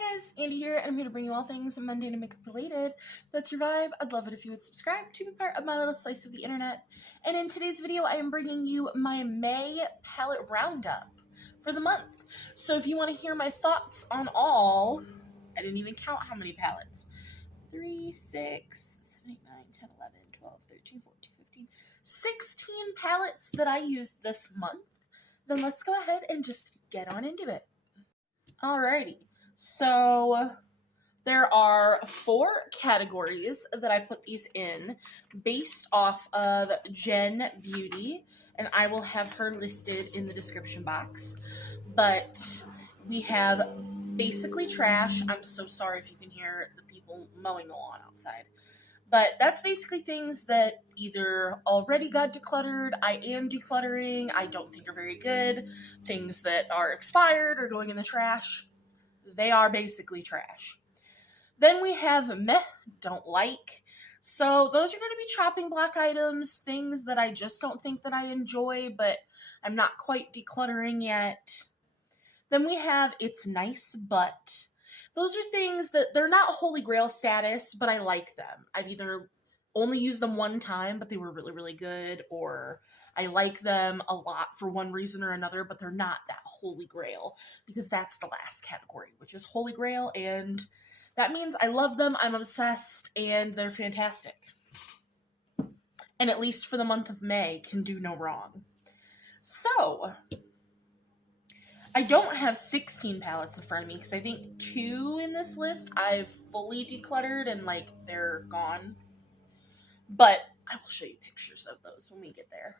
Hi guys, Andy here, and I'm here to bring you all things mundane and makeup related. That's your vibe. I'd love it if you would subscribe to be part of my little slice of the internet. And in today's video, I am bringing you my May palette roundup for the month. So if you want to hear my thoughts on all, I didn't even count how many palettes. 3, 6, 7, 8, 9, 10, 11, 12, 13, 14, 15, 16 palettes that I used this month. Then let's go ahead and just get on into it. Alrighty. So there are 4 categories that I put these in based off of Jen Beauty, and I will have her listed in the description box. But we have basically trash. I'm so sorry if you can hear the people mowing the lawn outside. But that's basically things that either already got decluttered, I am decluttering, I don't think are very good, things that are expired or going in the trash. They are basically trash. Then we have meh, don't like. So those are going to be chopping block items, things that I just don't think that I enjoy, but I'm not quite decluttering yet. Then we have it's nice, but those are things that they're not holy grail status, but I like them. I've either only used them one time, but they were really, really good, or I like them a lot for one reason or another, but they're not that holy grail, because that's the last category, which is holy grail, and that means I love them, I'm obsessed, and they're fantastic. And at least for the month of May, can do no wrong. So I don't have 16 palettes in front of me, because I think 2 in this list I've fully decluttered and, like, they're gone. But I will show you pictures of those when we get there.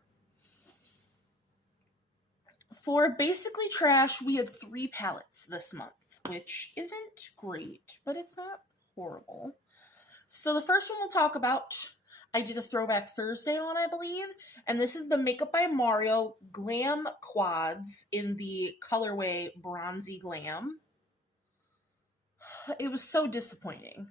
For basically trash, we had 3 palettes this month, which isn't great, but it's not horrible. So the first one we'll talk about, I did a Throwback Thursday on, I believe, and this is the Makeup by Mario Glam Quads in the colorway Bronzy Glam. It was so disappointing.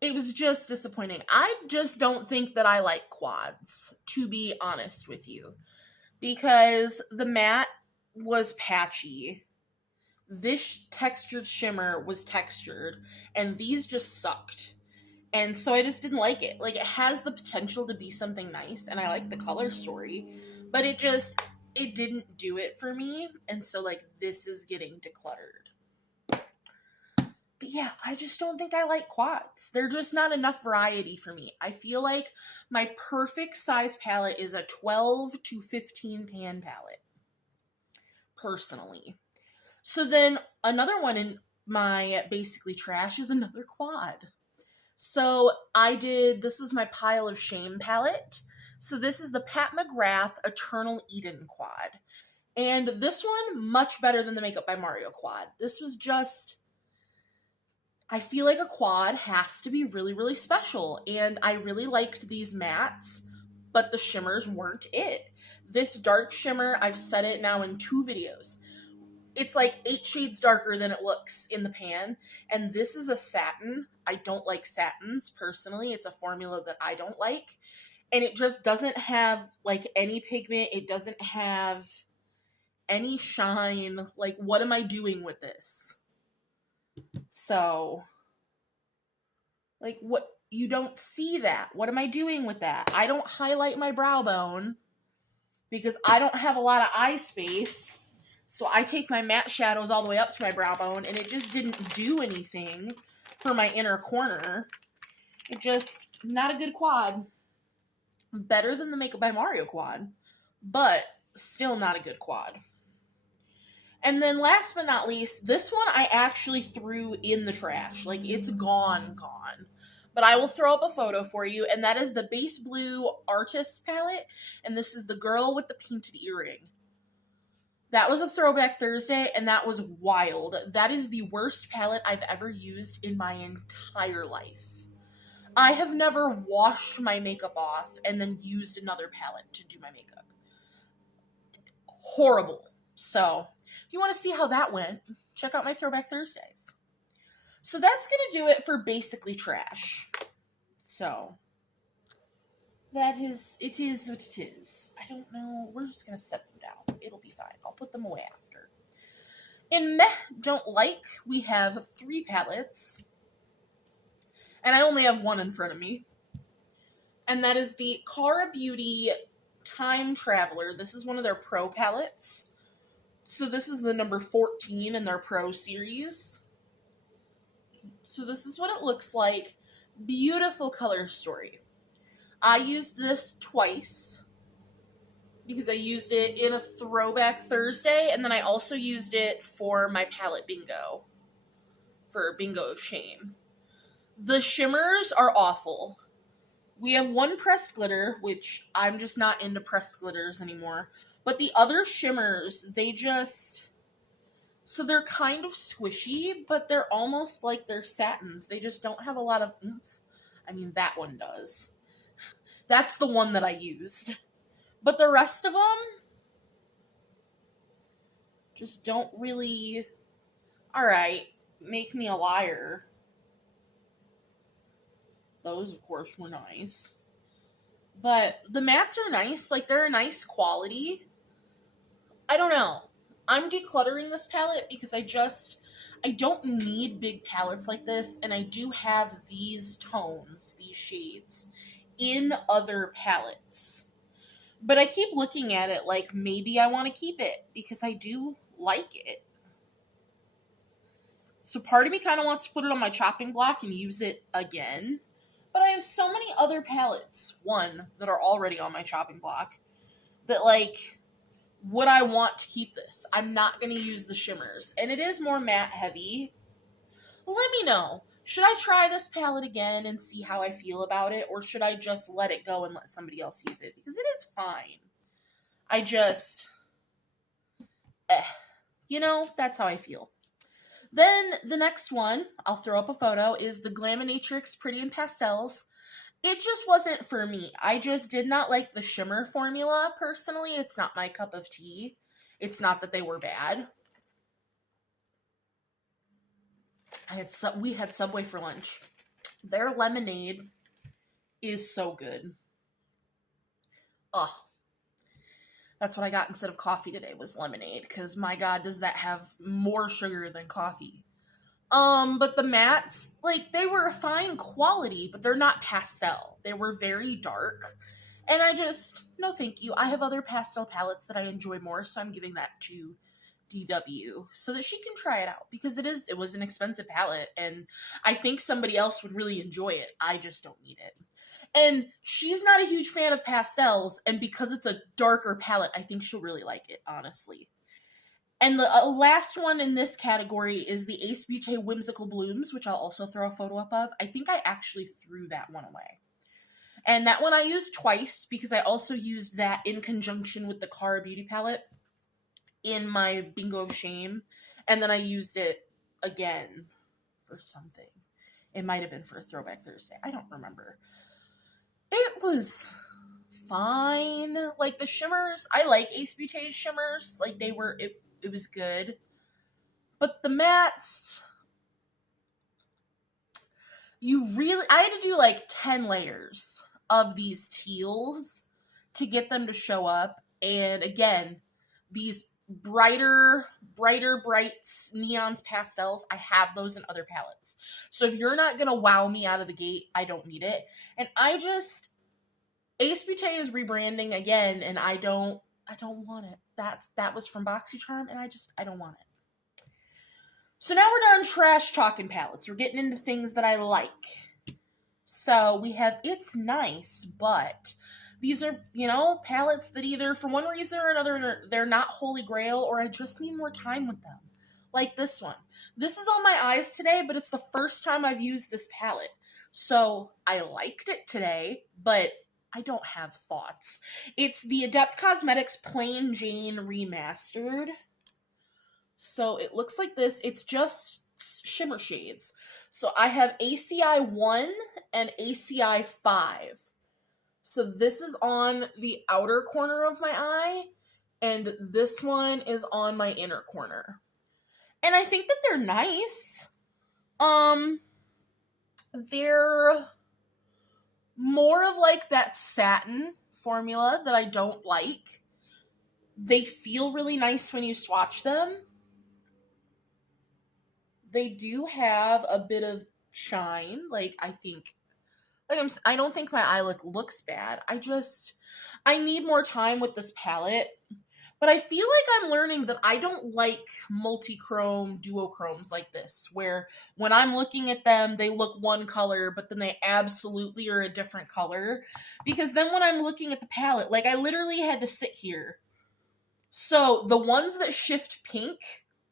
It was just disappointing. I just don't think that I like quads, to be honest with you, because the matte was patchy. This textured shimmer was textured, and these just sucked. And so I just didn't like it. Like, it has the potential to be something nice, and I like the color story, but it didn't do it for me, and so, like, this is getting decluttered. But yeah, I just don't think I like quads. They're just not enough variety for me. I feel like my perfect size palette is a 12 to 15 pan palette, personally. So then another one in my basically trash is another quad. So this was my Pile of Shame palette. So this is the Pat McGrath Eternal Eden quad. And this one, much better than the Makeup by Mario quad. This was just, I feel like a quad has to be really, really special. And I really liked these mattes, but the shimmers weren't it. This dark shimmer, I've said it now in 2 videos. It's like 8 shades darker than it looks in the pan. And this is a satin. I don't like satins, personally. It's a formula that I don't like. And it just doesn't have, like, any pigment. It doesn't have any shine. Like, what am I doing with this? So, like, what? You don't see that. What am I doing with that? I don't highlight my brow bone because I don't have a lot of eye space. So I take my matte shadows all the way up to my brow bone, and it just didn't do anything for my inner corner. It just, not a good quad. Better than the Makeup by Mario quad, but still not a good quad. And then last but not least, this one I actually threw in the trash. Like, it's gone. But I will throw up a photo for you, and that is the Base Blue Artist palette, and this is the girl with the painted earring. That was a Throwback Thursday, and that was wild. That is the worst palette I've ever used in my entire life. I have never washed my makeup off and then used another palette to do my makeup. Horrible. So, if you want to see how that went, check out my Throwback Thursdays. So that's going to do it for basically trash. So, it is what it is. I don't know. We're just going to set them down. It'll be fine. I'll put them away after. In Meh Don't Like, we have 3 palettes. And I only have one in front of me. And that is the Cara Beauty Time Traveler. This is one of their Pro palettes. So this is the number 14 in their Pro series. So this is what it looks like. Beautiful color story. I used this twice because I used it in a Throwback Thursday, and then I also used it for my palette bingo, for Bingo of Shame. The shimmers are awful. We have one pressed glitter, which I'm just not into pressed glitters anymore. But the other shimmers, they just... So they're kind of squishy, but they're almost like they're satins. They just don't have a lot of oomph. I mean, that one does. That's the one that I used. But the rest of them just don't really... Alright, make me a liar. Those, of course, were nice. But the mattes are nice. Like, they're a nice quality. I don't know. I'm decluttering this palette because I don't need big palettes like this, and I do have these tones, these shades, in other palettes. But I keep looking at it like maybe I want to keep it because I do like it. So part of me kind of wants to put it on my chopping block and use it again. But I have so many other palettes, one, that are already on my chopping block, that, like, would I want to keep this? I'm not going to use the shimmers. And it is more matte heavy. Let me know. Should I try this palette again and see how I feel about it? Or should I just let it go and let somebody else use it? Because it is fine. I just... You know, that's how I feel. Then the next one, I'll throw up a photo, is the Glaminatrix Pretty in Pastels. It just wasn't for me. I just did not like the shimmer formula, personally. It's not my cup of tea. It's not that they were bad. We had Subway for lunch. Their lemonade is so good. Ugh. That's what I got instead of coffee today, was lemonade. Because, my God, does that have more sugar than coffee. But the mattes, like, they were a fine quality, but they're not pastel. They were very dark. And I just, no thank you. I have other pastel palettes that I enjoy more, so I'm giving that to DW so that she can try it out. Because it was an expensive palette, and I think somebody else would really enjoy it. I just don't need it. And she's not a huge fan of pastels, and because it's a darker palette, I think she'll really like it, honestly. And the last one in this category is the Ace Beauté Whimsical Blooms, which I'll also throw a photo up of. I think I actually threw that one away. And that one I used twice because I also used that in conjunction with the Cara Beauty palette in my Bingo of Shame. And then I used it again for something. It might have been for a Throwback Thursday. I don't remember. It was fine. Like, the shimmers, I like Ace Beauté's shimmers. Like, it was good. But the mattes, I had to do like 10 layers of these teals to get them to show up. And again, these brighter brights, neons, pastels, I have those in other palettes. So if you're not going to wow me out of the gate, I don't need it. And Ace Beauté is rebranding again, and I don't want it. That was from BoxyCharm, and I don't want it. So now we're done trash talking palettes. We're getting into things that I like. So we have It's Nice, but these are, palettes that either for one reason or another, they're not holy grail, or I just need more time with them. Like this one. This is on my eyes today, but it's the first time I've used this palette. So I liked it today, but I don't have thoughts. It's the Adept Cosmetics Plain Jane Remastered. So it looks like this. It's just shimmer shades. So I have ACI 1 and ACI 5. So this is on the outer corner of my eye, and this one is on my inner corner. And I think that they're nice. They're more of like that satin formula that I don't like. They feel really nice when you swatch them. They do have a bit of shine. Like, I don't think my eye look looks bad. I need more time with this palette. But I feel like I'm learning that I don't like multi-chrome duochromes like this, where when I'm looking at them, they look one color, but then they absolutely are a different color. Because then when I'm looking at the palette, like I literally had to sit here. So the ones that shift pink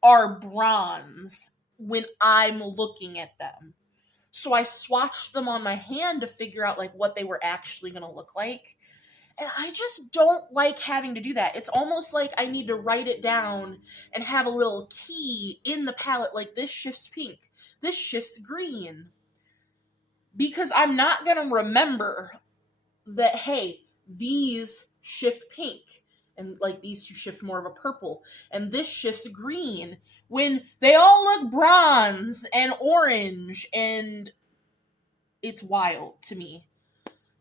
are bronze when I'm looking at them. So I swatched them on my hand to figure out like what they were actually going to look like. And I just don't like having to do that. It's almost like I need to write it down and have a little key in the palette, like this shifts pink, this shifts green. Because I'm not going to remember that, hey, these shift pink, and like these two shift more of a purple, and this shifts green, when they all look bronze and orange, and it's wild to me.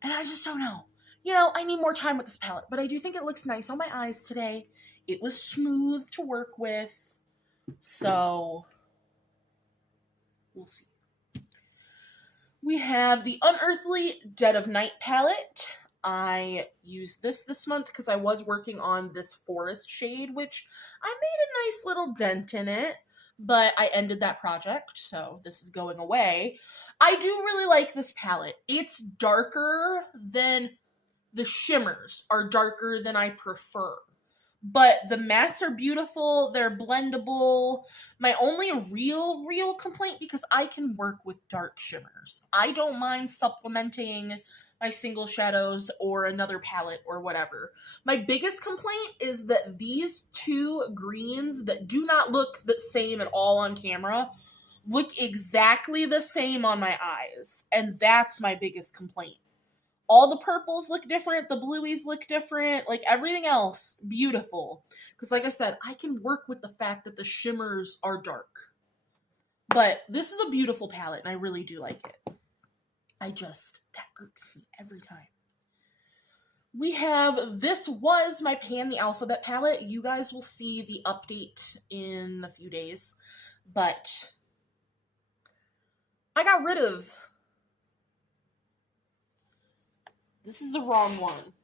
And I just don't know. You know, I need more time with this palette, but I do think it looks nice on my eyes today. It was smooth to work with, so we'll see. We have the Unearthly Dead of Night palette. I used this month because I was working on this forest shade, which I made a nice little dent in it, but I ended that project, so this is going away. I do really like this palette. It's darker than... The shimmers are darker than I prefer. But the mattes are beautiful. They're blendable. My only real complaint, because I can work with dark shimmers. I don't mind supplementing my single shadows or another palette or whatever. My biggest complaint is that these two greens that do not look the same at all on camera look exactly the same on my eyes. And that's my biggest complaint. All the purples look different, the bluies look different, like everything else, beautiful. Because like I said, I can work with the fact that the shimmers are dark. But this is a beautiful palette, and I really do like it. That irks me every time. We have, this was my Pan the Alphabet palette. You guys will see the update in a few days. But I got rid of... This is the wrong one.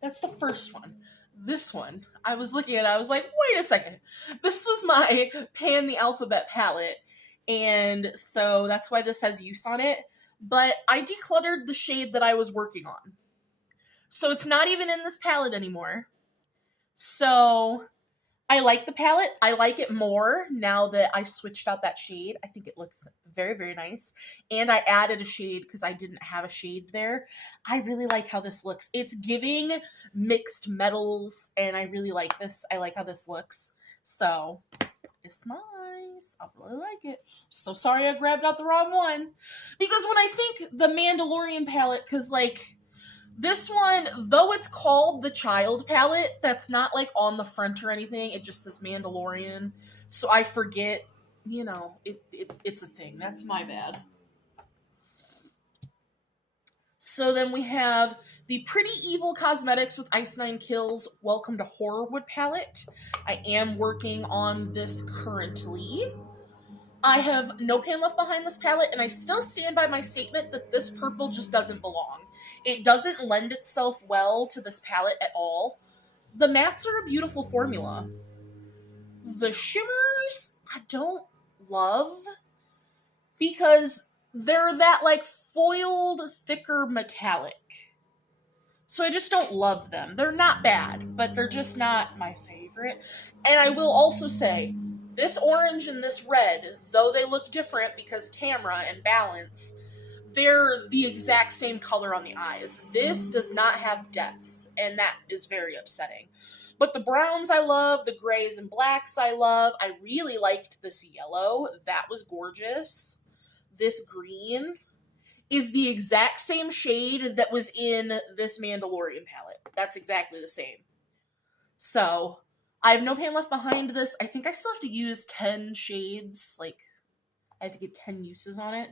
That's the first one. This one, I was looking at it, I was like, wait a second. This was my Pan the Alphabet palette, and so that's why this has use on it, but I decluttered the shade that I was working on. So it's not even in this palette anymore. So I like the palette. I like it more now that I switched out that shade. I think it looks very, very nice. And I added a shade because I didn't have a shade there. I really like how this looks. It's giving mixed metals, and I really like this. I like how this looks. So it's nice. I really like it. So sorry I grabbed out the wrong one. Because when I think the Mandalorian palette, because like... This one, though it's called the Child palette, that's not like on the front or anything. It just says Mandalorian. So I forget, you know, it's a thing. That's my bad. So then we have the Pretty Evil Cosmetics with Ice 9 Kills Welcome to Horrorwood palette. I am working on this currently. I have no pan left behind this palette, and I still stand by my statement that this purple just doesn't belong. It doesn't lend itself well to this palette at all. The mattes are a beautiful formula. The shimmers, I don't love, because they're that, like, foiled, thicker metallic. So I just don't love them. They're not bad, but they're just not my favorite. And I will also say, this orange and this red, though they look different because camera and balance, they're the exact same color on the eyes. This does not have depth, and that is very upsetting. But the browns I love, the grays and blacks I love. I really liked this yellow. That was gorgeous. This green is the exact same shade that was in this Mandalorian palette. That's exactly the same. So, I have no pan left behind this. I think I still have to use 10 shades. Like, I have to get 10 uses on it.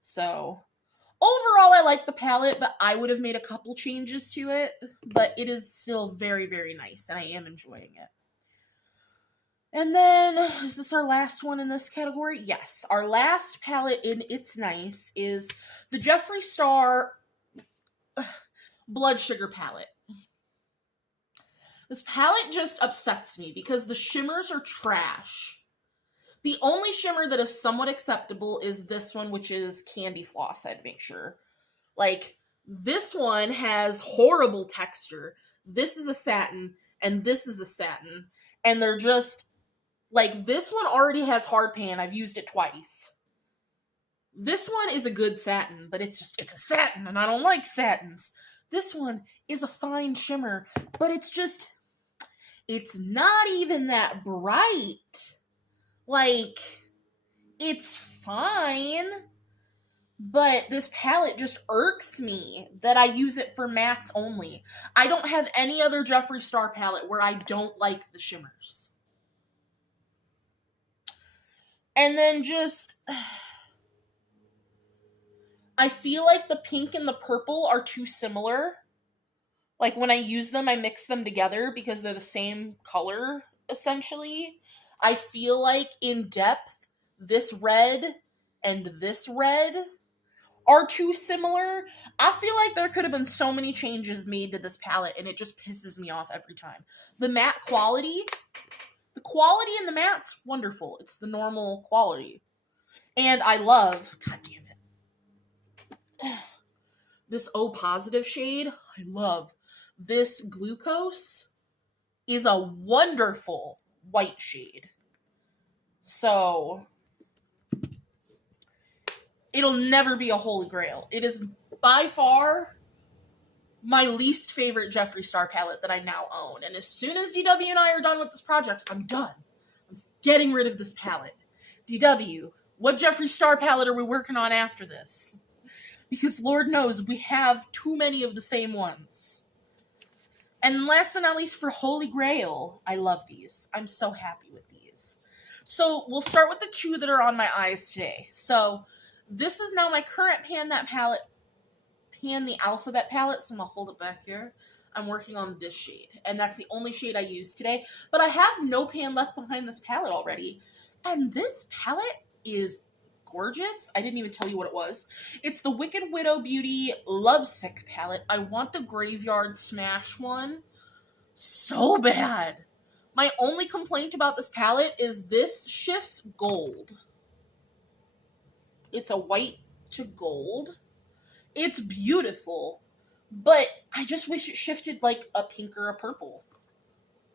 So, overall, I like the palette, but I would have made a couple changes to it. But it is still very, very nice, and I am enjoying it. And then, is this our last one in this category? Yes. Our last palette in It's Nice is the Jeffree Star Blood Sugar palette. This palette just upsets me because the shimmers are trash. The only shimmer that is somewhat acceptable is this one, which is Candy Floss, I'd make sure. Like, this one has horrible texture. This is a satin, and this is a satin. And they're just, like, this one already has hard pan. I've used it twice. This one is a good satin, but it's a satin, and I don't like satins. This one is a fine shimmer, but it's not even that bright. Like, it's fine, but this palette just irks me that I use it for mattes only. I don't have any other Jeffree Star palette where I don't like the shimmers. And then just, I feel like the pink and the purple are too similar. Like, when I use them, I mix them together because they're the same color, essentially. I feel like, in depth, this red and this red are too similar. I feel like there could have been so many changes made to this palette, and it just pisses me off every time. The matte quality, the quality in the matte's wonderful. It's the normal quality. And I love, god damn it, this O Positive shade, I love. This Glucose is a wonderful white shade. So, it'll never be a holy grail. It is by far my least favorite Jeffree Star palette that I now own. And as soon as DW and I are done with this project, I'm done. I'm getting rid of this palette. DW, what Jeffree Star palette are we working on after this? Because Lord knows we have too many of the same ones. And last but not least, for Holy Grail, I love these. I'm so happy with these. So we'll start with the two that are on my eyes today. So this is now my current Pan the Alphabet palette, so I'm going to hold it back here. I'm working on this shade, and that's the only shade I use today. But I have no pan left behind this palette already. And this palette is gorgeous. I didn't even tell you what it was. It's the Wicked Widow Beauty Lovesick palette. I want the Graveyard Smash one so bad. My only complaint about this palette is this shifts gold. It's a white to gold. It's beautiful, but I just wish it shifted like a pink or a purple.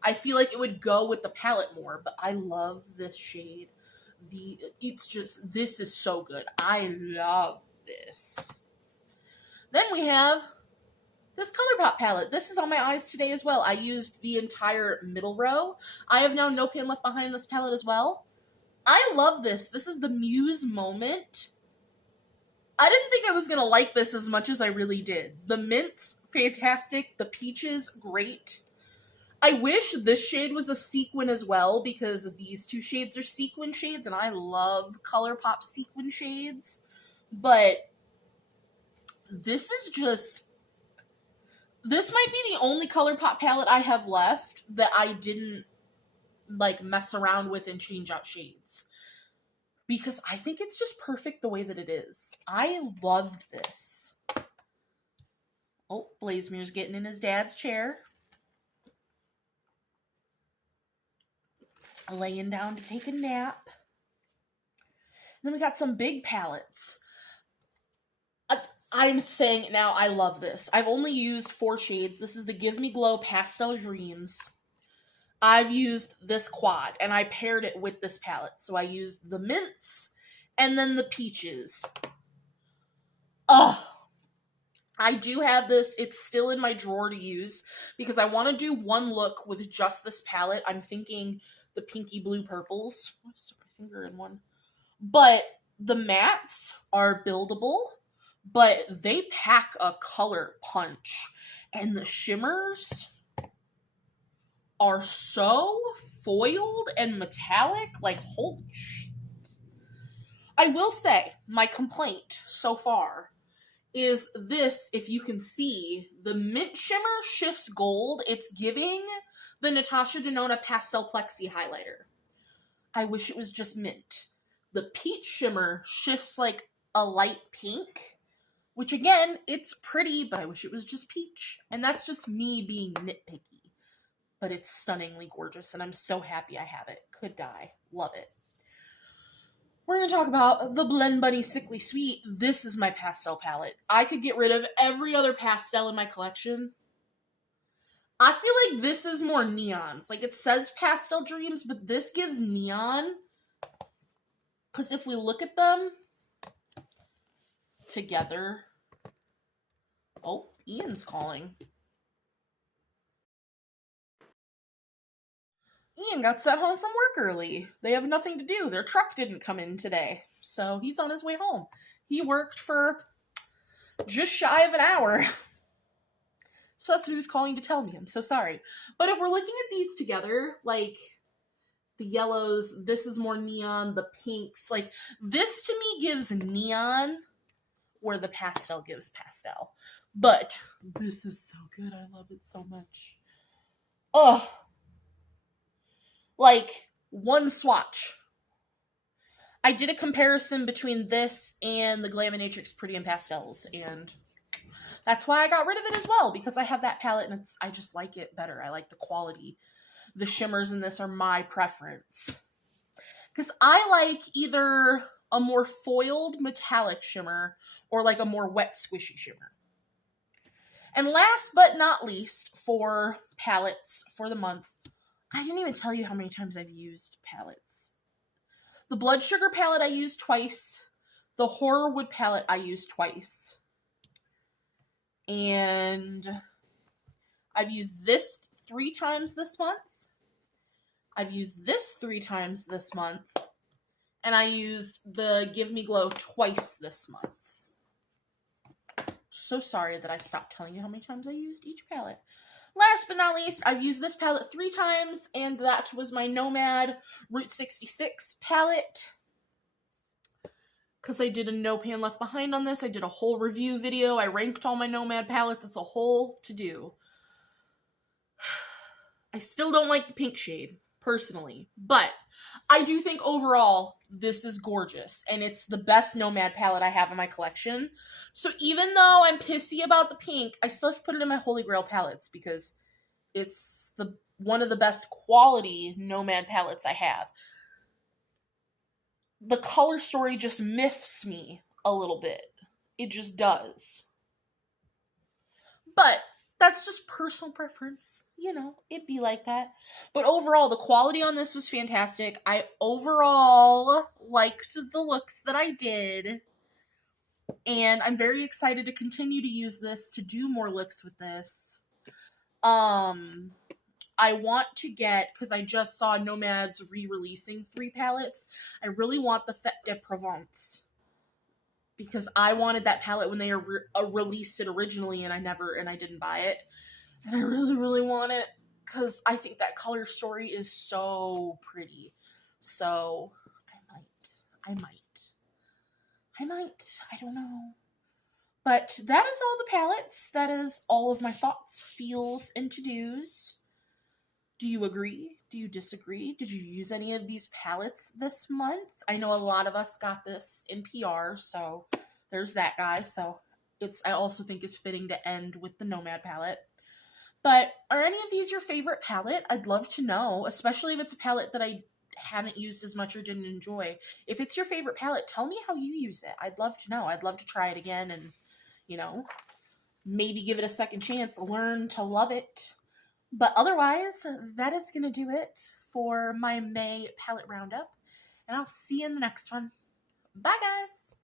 I feel like it would go with the palette more, but I love this shade. This is so good. I love this. Then we have this Colourpop palette. This is on my eyes today as well. I used the entire middle row. I have now no pan left behind this palette as well. I love this. This is the Muse Moment. I didn't think I was going to like this as much as I really did. The mint's fantastic. The peaches, great. I wish this shade was a sequin as well, because these two shades are sequin shades, and I love Colourpop sequin shades. But this is just... This might be the only Colourpop palette I have left that I didn't, like, mess around with and change out shades. Because I think it's just perfect the way that it is. I loved this. Oh, Blazemir's getting in his dad's chair. Laying down to take a nap. And then we got some big palettes. I'm saying it now, I love this. I've only used 4 shades. This is the Give Me Glow Pastel Dreams. I've used this quad, and I paired it with this palette. So I used the mints, and then the peaches. Oh, I do have this. It's still in my drawer to use, because I want to do one look with just this palette. I'm thinking the pinky blue purples. I stuck my finger in one. But the mattes are buildable, but they pack a color punch. And the shimmers are so foiled and metallic, like, holy shit. I will say, my complaint so far is this, if you can see, the mint shimmer shifts gold. It's giving the Natasha Denona Pastel Plexi highlighter. I wish it was just mint. The peach shimmer shifts like a light pink, which again, it's pretty, but I wish it was just peach. And that's just me being nitpicky. But it's stunningly gorgeous, and I'm so happy I have it. Could die. Love it. We're going to talk about the Blend Bunny Sickly Sweet. This is my pastel palette. I could get rid of every other pastel in my collection. I feel like this is more neons. Like, it says Pastel Dreams, but this gives neon. Because if we look at them together... Oh, Ian's calling. Ian got sent home from work early. They have nothing to do. Their truck didn't come in today. So he's on his way home. He worked for just shy of an hour. So that's what he was calling to tell me. I'm so sorry. But if we're looking at these together, like the yellows, this is more neon, the pinks, like this to me gives neon where the pastel gives pastel. But this is so good. I love it so much. Oh, like one swatch. I did a comparison between this and the Glaminatrix Pretty in Pastels, and that's why I got rid of it as well, because I have that palette and I just like it better. I like the quality. The shimmers in this are my preference. Because I like either a more foiled metallic shimmer or like a more wet squishy shimmer. And last but not least for palettes for the month, I didn't even tell you how many times I've used palettes. The Blood Sugar palette I used twice. The Horrorwood palette I used twice. And I've used this 3 times this month. I've used this 3 times this month. And I used the Give Me Glow twice this month. So sorry that I stopped telling you how many times I used each palette. Last but not least, I've used this palette 3 times, and that was my Nomad Route 66 palette. Because I did a No Pan Left Behind on this. I did a whole review video. I ranked all my Nomad palettes. It's a whole to-do. I still don't like the pink shade, personally. But I do think overall, this is gorgeous. And it's the best Nomad palette I have in my collection. So even though I'm pissy about the pink, I still have to put it in my Holy Grail palettes because it's one of the best quality Nomad palettes I have. The color story just miffs me a little bit. It just does. But that's just personal preference. You know, it'd be like that. But overall, the quality on this was fantastic. I overall liked the looks that I did. And I'm very excited to continue to use this, to do more looks with this. I want to get, because I just saw Nomad's re-releasing 3 palettes, I really want the Fête de Provence. Because I wanted that palette when they released it originally, and I didn't buy it. And I really, really want it, because I think that color story is so pretty. So, I might. I don't know. But that is all the palettes. That is all of my thoughts, feels, and to-dos. Do you agree? Do you disagree? Did you use any of these palettes this month? I know a lot of us got this in PR, so there's that guy. So I also think is fitting to end with the Nomad palette. But are any of these your favorite palette? I'd love to know, especially if it's a palette that I haven't used as much or didn't enjoy. If it's your favorite palette, tell me how you use it. I'd love to know. I'd love to try it again and, you know, maybe give it a second chance, learn to love it. But otherwise, that is going to do it for my May palette roundup. And I'll see you in the next one. Bye, guys!